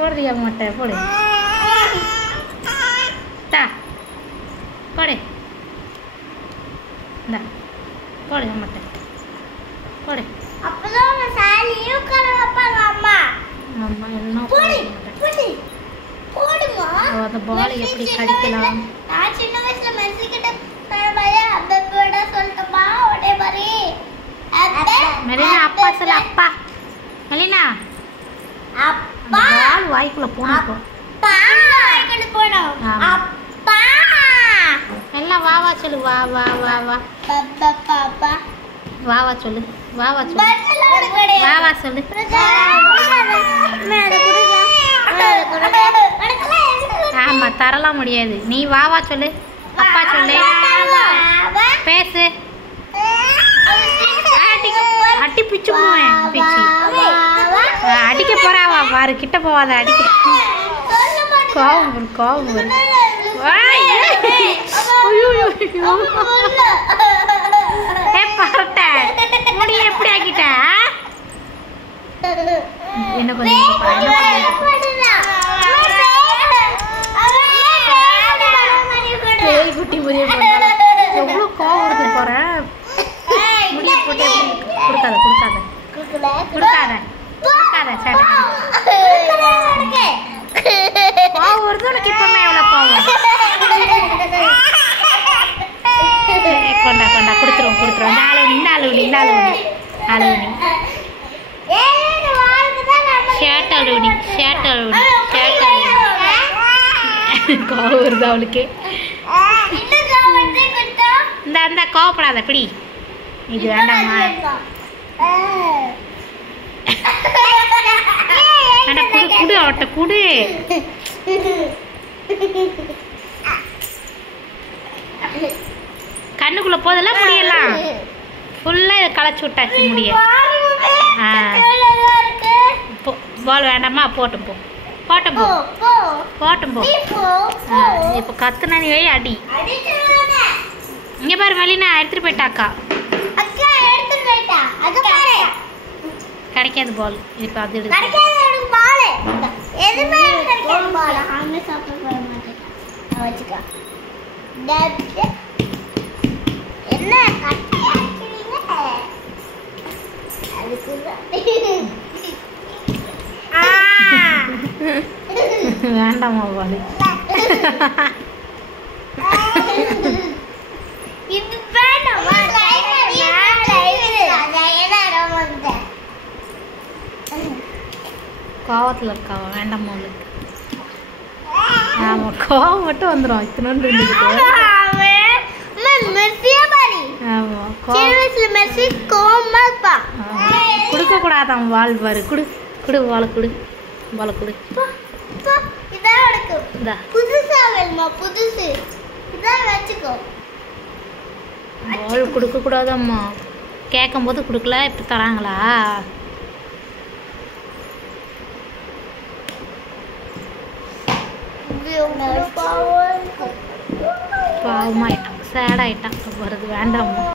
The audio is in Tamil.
போடுறியா மாட்டை போடு தா போடு இந்தா போடு மாட்டை போடு அப்பதான் சாலியும் கர வைப்பாங்க அம்மா. அம்மா என்ன போடு போடுமா அந்த பால் எப்படி கடிக்கலாம். நான் சின்ன வயசுல மெர்சி கிட்ட பையா அப்பப்போட சொல்லிட்டமா ஒரே மாதிரி மெலினா அப்பா சொல்ல அப்பா மெலினா அப்பா பால் வாய்க்குள்ள போணும் அப்பா வாய்க்குள்ள போணும் அப்பா எல்லாம் வா வா சொல்லு வா வா வா வா பாப்பா பாப்பா வா வா சொல்லு வா வா சொல்லு வா வா சொல்லு ஆமா தரலாம் முடியாது நீ வா வா சொல்லு அப்பா சொல்லு பேசு அட்டி பிச்சு போவேன் பிச்சு அடிக்க போறாவா பாரு கிட்ட போவாத அடிக்க கோவம் கோவம் பரட்ட முடிய எப்படி ஆக்கிட்ட என்ன பேய் குட்டி முடிய எவ்வளவு கோவம் வருது போறேன் முடிய போட்டு கொடுக்காத கொடுக்காத கொடுக்காத கொடுக்காத சேட்டை கோவம் வருது உனக்கு இப்பவுமே எவ்வளவு கோவம் கொண்டா கொண்டா கொடுத்துருவோம் கொடுத்துருவோம் இந்த அழுவுனி இந்த அழுவுனி அழுவுனி ஷர்ட் அழுவுனி ஷர்ட் அழுவுனி ஷர்ட் அழுவுனி கோவம் வருது அவளுக்கு இந்த அந்த கோவப்படாத பிடி இது வேண்டாமா வேண்டாம் குடு குடு அவட்ட குடு கண்ணுக்குள்ள போதெல்லாம் முடியலாம் ஃபுல்லா களைச்சி விட்டாச்சு முடிய பால் வேண்டாமா போட்டும் போ போட்டும் போ போட்டும் போ இப்போ கத்துனா நீ வை அடி இங்க பாரு மெலினா எடுத்துட்டு போயிட்டாக்கா கிடைக்காது பால் இப்போ அது எடுத்து என்ன வேண்டாமா பால் இது வேண்டாமா கோவத்தில் இருக்காவா வேண்டாமா அவளுக்கு ஆமாம் கோவம் மட்டும் வந்துடும் இத்தனோண்டு இருந்துக்கிட்டு ஆமாம் கொடுக்க கூடாதான் வால் பாரு குடு குடு வாழை குடு வாழை குடு புதுசா வேணுமா புதுசு இதான் வச்சுக்கோ பால் கொடுக்க கூடாதம்மா கேட்கும் போது கொடுக்கல இப்படி தராங்களா பாவமாயிட்டான் சேட் ஆயிட்டான் வருது வேண்டாமா